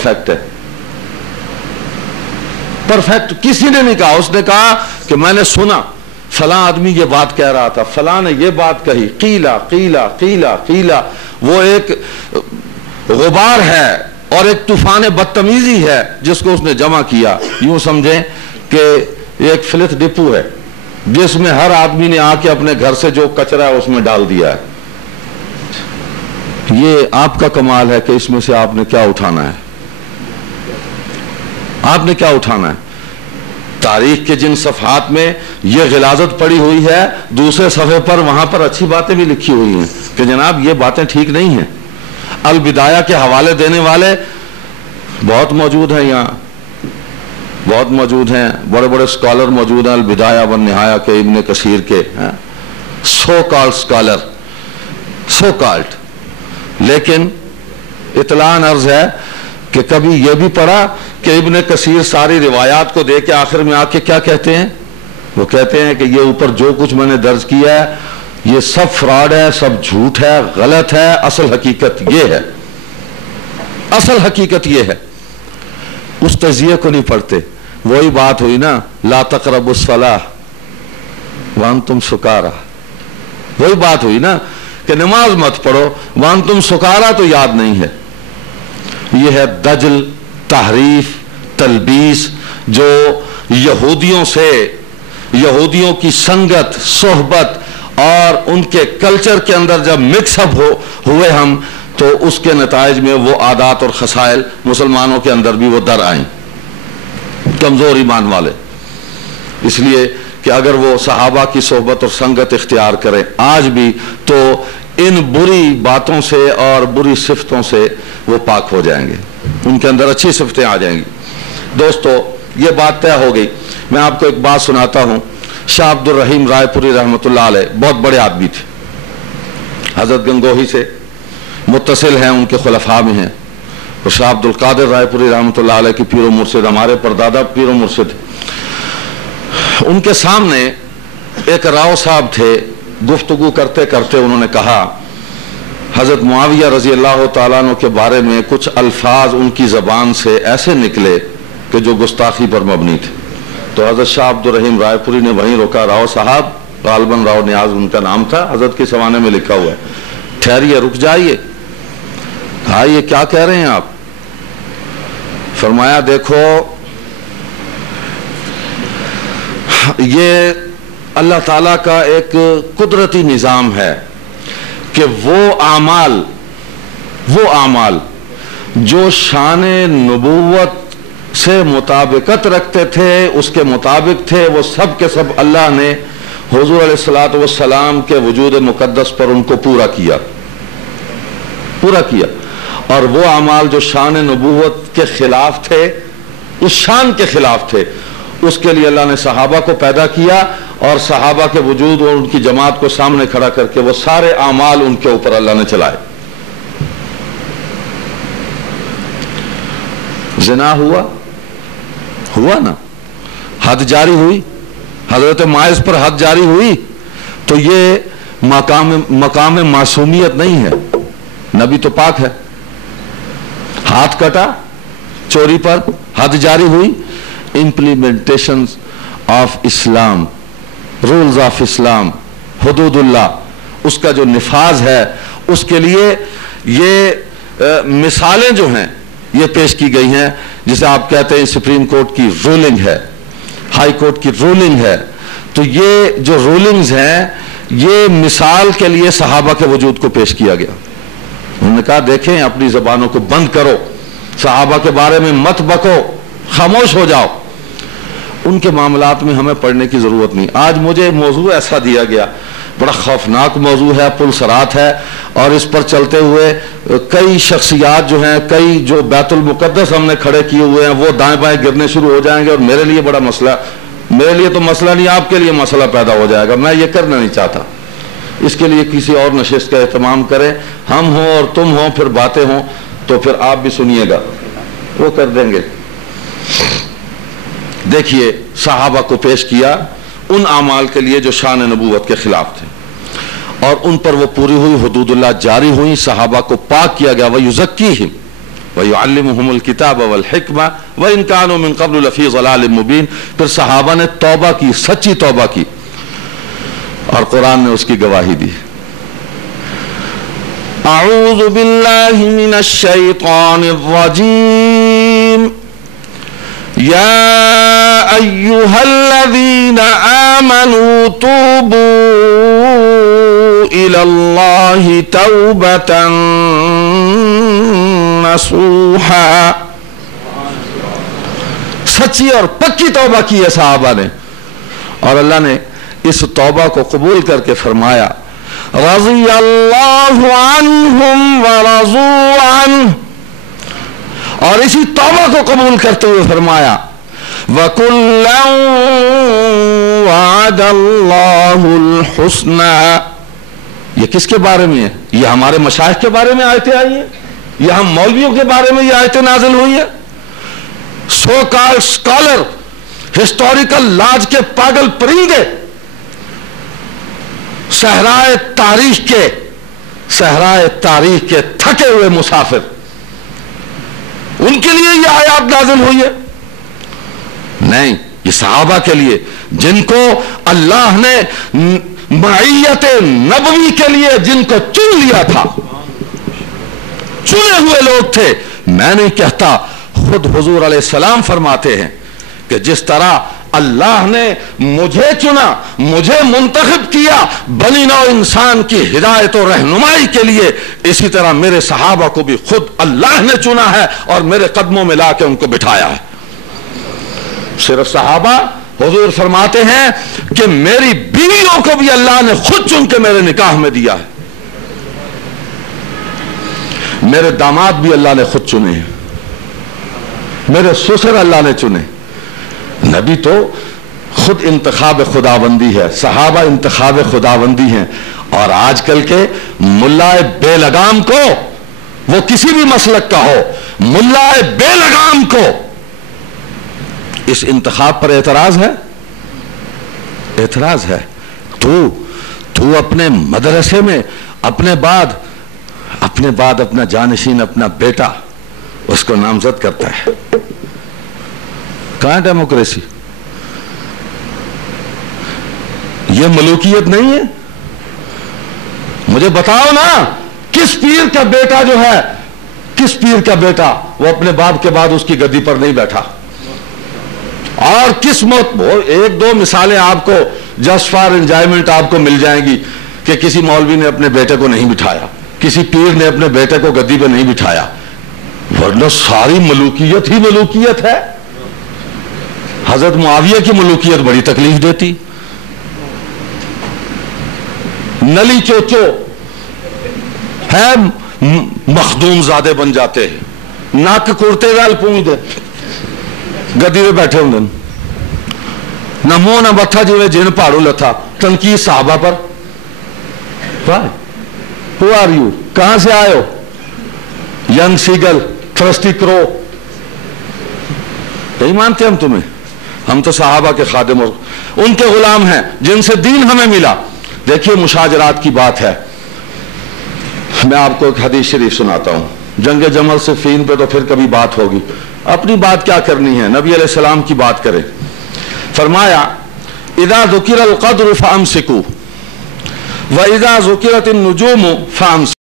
Perfect है, perfect किसी ने नहीं कहा। उसने कहा कि मैंने सुना फलां आदमी ये बात कह रहा था, फलां ने ये बात कही, कीला कीला कीला कीला। वो एक गुबार है और एक तूफान बदतमीजी है जिसको उसने जमा किया। यूं समझें कि एक फिलित डिपू है जिसमें हर आदमी ने आके अपने घर से जो कचरा है उसमें डाल दिया है। ये आपका कमाल है कि इसमें से आपने क्या उठाना है, आपने क्या उठाना है। तारीख के जिन सफ़हात में ये गिलाजत पड़ी हुई है, दूसरे सफ़े पर वहां पर अच्छी बातें भी लिखी हुई हैं कि जनाब ये बातें ठीक नहीं हैं। अल बिदाया के हवाले देने वाले बहुत मौजूद हैं, यहाँ बहुत मौजूद हैं, बड़े बड़े स्कॉलर मौजूद हैं। अल बिदाया व निहाया के इब्न कसीर के so called scholar, so called. लेकिन इतलान अर्ज है कि कभी यह भी पढ़ा कि इब्न कसीर सारी रिवायात को दे के आखिर में आके क्या कहते हैं, वो कहते हैं कि ये ऊपर जो कुछ मैंने दर्ज किया है ये सब फ्रॉड है, सब झूठ है, गलत है, असल हकीकत ये है, असल हकीकत ये है। उस तजिए को नहीं पढ़ते। वही बात हुई ना, ला तक़रबुस सलाह व अंतुम सुकारा। वही बात हुई ना कि नमाज मत पढ़ो व अंतुम सुकारा, तो याद नहीं है। यह है दजल, तहरीफ, तलबीस, जो यहूदियों से, यहूदियों की संगत, सोहबत और उनके कल्चर के अंदर जब मिक्सअप हुए हम, तो उसके नताइज में वो आदात और खसाइल मुसलमानों के अंदर भी वो दर आए, कमजोर ईमान वाले। इसलिए कि अगर वो सहाबा की सोहबत और संगत इख्तियार करें आज भी, तो इन बुरी बातों से और बुरी सिफतों से वो पाक हो जाएंगे, उनके अंदर अच्छी सिफतें आ जाएंगी। दोस्तों, ये बात तय हो गई। मैं आपको एक बात सुनाता हूँ। शाह अब्दुल रहीम रायपुरी रहमतुल्लाह अलैह बहुत बड़े आदमी थे, हजरत गंगोही से मुत्तसिल हैं, उनके खुलफा में हैं। और शाह अब्दुल कादिर रायपुरी रहमतुल्लाह अलैह की पीरो मुर्शिद, हमारे परदादा पीरो मुर्शिद। उनके सामने एक राव साहब थे, गुफ्तगू करते करते उन्होंने कहा हजरत मुआविया रजी अल्लाह तआला अन्हु के बारे में कुछ अल्फाज उनकी जबान से ऐसे निकले कि जो गुस्ताखी पर मबनी थे। तो हजरत शाह अब्दुल रहीम रायपुरी ने वहीं रोका, राव साहब, गालबन राव नियाज उनका नाम था, हजरत के ज़माने में लिखा हुआ है, ठहरिए, रुक जाइए। हाँ, ये क्या कह रहे हैं आप? फरमाया देखो, ये अल्लाह ताला का एक कुदरती निज़ाम है कि वो आमाल जो शान नबूवत से मुताबिकत रखते थे, उसके मुताबिक थे, वो सब के सब अल्लाह ने हुजूर अलैहिस्सलातु वस्सलाम के वजूद मुकद्दस पर उनको पूरा किया। और वो अमाल जो शान नबूवत के खिलाफ थे, उस शान के खिलाफ थे, उसके लिए अल्लाह ने सहाबा को पैदा किया और सहाबा के वजूद और उनकी जमात को सामने खड़ा करके वो सारे अमाल उनके ऊपर अल्लाह ने चलाए। ज़िना हुआ ना, हद जारी हुई, हजरत माइज पर हद जारी हुई, तो ये मकाम मासूमियत नहीं है, नबी तो पाक है। हाथ कटा, चोरी पर हद जारी हुई, implementation of Islam, rules of Islam, हुदूदुल्लाह, उसका जो निफाज है, उसके लिए ये मिसालें जो हैं ये पेश की गई हैं। जिसे आप कहते हैं सुप्रीम कोर्ट की रूलिंग है, हाई कोर्ट की रूलिंग है, तो ये जो रूलिंग्स हैं ये मिसाल के लिए सहाबा के वजूद को पेश किया गया। उन्होंने कहा देखें, अपनी जबानों को बंद करो, सहाबा के बारे में मत बको, खामोश हो जाओ। उनके मामलात में हमें पढ़ने की जरूरत नहीं। आज मुझे मौजू ऐसा दिया गया, बड़ा खौफनाक मौजू है, पुलसरात है, और इस पर चलते हुए कई शख्सियात जो हैं, कई जो बैतुल मुकद्दस हमने खड़े किए हुए हैं, वो दाएं बाएं गिरने शुरू हो जाएंगे। और मेरे लिए बड़ा मसला, मेरे लिए तो मसला नहीं, आपके लिए मसला पैदा हो जाएगा। मैं ये करना नहीं चाहता। इसके लिए किसी और नशिस्त का एहतमाम करें, हम हों और तुम हों, फिर बातें हों, तो फिर आप भी सुनिएगा, वो कर देंगे। देखिए, सहाबा को पेश किया उन आमाल के लिए जो शान नबूवत के खिलाफ थे, और उन पर वो पूरी हुई, हुदूदुल्लाह जारी हुई, सहाबा को पाक किया गया। वयुज़क्कीहिम وَيُعَلِّمُهُمُ الْكِتَابَ وَالْحِكْمَةَ وَإِنْ كَانُوا مِنْ قَبْلُ لَفِي ضَلَالٍ مُبِينٍ۔ پھر صحابہ نے توبہ کی، سچی توبہ کی، اور قرآن نے اس کی گواہی دی۔ اعوذ باللہ من الشیطان الرجیم، یا ایہا الذین آمنوا توبوا الی اللہ توبۃ نصوحا۔ سچی اور پکی توبہ کی ہے صحابہ نے، اور اللہ نے اس توبہ کو قبول کر کے فرمایا رضی اللہ عنہم ورضوا عنہ، اور اسی توبہ کو قبول کرتے ہوئے فرمایا وَكُلًّا وَعَدَ اللَّهُ الْحُسْنَى۔ یہ کس کے بارے میں ہے؟ یہ ہمارے مشائخ کے بارے میں آیتیں آئی ہیں، یہ ہم مولویوں کے بارے میں یہ آیتیں نازل ہوئی ہیں؟ سو کال اسکالر، ہسٹوریکل لاج کے پاگل پرندے، صحرائے تاریخ کے تھکے ہوئے مسافر، ان کے لیے یہ آیات نازل ہوئی ہے؟ نہیں، یہ صحابہ کے لیے، جن کو اللہ نے معیت نبوی کے لیے جن کو چن لیا تھا، چنے ہوئے لوگ تھے۔ میں نہیں کہتا، خود حضور علیہ السلام فرماتے ہیں کہ جس طرح اللہ نے مجھے چنا، مجھے منتخب کیا بنی نوع انسان کی ہدایت و رہنمائی کے لیے، اسی طرح میرے صحابہ کو بھی خود اللہ نے چنا ہے اور میرے قدموں میں لا کے ان کو بٹھایا ہے۔ صرف صحابہ، حضور فرماتے ہیں کہ میری بیویوں کو بھی اللہ نے خود چن کے میرے نکاح میں دیا ہے، میرے داماد بھی اللہ نے خود چنے ہیں، میرے سسر اللہ نے چنے۔ نبی تو خود انتخاب خداوندی ہے، صحابہ انتخاب خداوندی ہیں، اور آج کل کے ملا بے لگام کو، وہ کسی بھی مسلک کا ہو، ملا بے لگام کو اس انتخاب پر اعتراض ہے؟ اعتراض ہے۔ تو اپنے مدرسے میں اپنے بعد اپنا جانشین، اپنا بیٹا اس کو نامزد کرتا ہے۔ کہاں ڈیموکریسی؟ یہ ملوکیت نہیں ہے؟ مجھے بتاؤ نا، کس پیر کا بیٹا جو ہے، کس پیر کا بیٹا وہ اپنے باپ کے بعد اس کی گدی پر نہیں بیٹھا؟ اور کس موت، ایک دو مثالیں آپ کو جسٹ فار انجوائمنٹ آپ کو مل جائیں گی کہ کسی مولوی نے اپنے بیٹے کو نہیں بٹھایا، کسی پیر نے اپنے بیٹے کو گدی پہ نہیں بٹھایا، ورنہ ساری ملوکیت ہی ملوکیت ہے۔ حضرت معاویہ کی ملوکیت بڑی تکلیف دیتی، نلی چوچو ہے، مخدوم زادے بن جاتے ہیں، ناک کرتے ویل پونج دے گدی پہ بیٹھے ہوں، نہ منہ نہ متھا، جی جن پہاڑوں لتھا، تنقید صحابہ پر۔ Who are you؟ کہاں سے آئے ہو؟ ینگ سیگل، تھرسٹی کرو، نہیں مانتے ہم تمہیں؟ ہم تو صحابہ کے خادم اور ان کے غلام ہیں جن سے دین ہمیں ملا۔ دیکھیے مشاجرات کی بات ہے، میں آپ کو ایک حدیث شریف سناتا ہوں، جنگ جمل صفین پہ تو پھر کبھی بات ہوگی، اپنی بات کیا کرنی ہے، نبی علیہ السلام کی بات کریں۔ فرمایا اذا ذکر القدر فامسکوا واذا ذکرت النجوم فامسکوا۔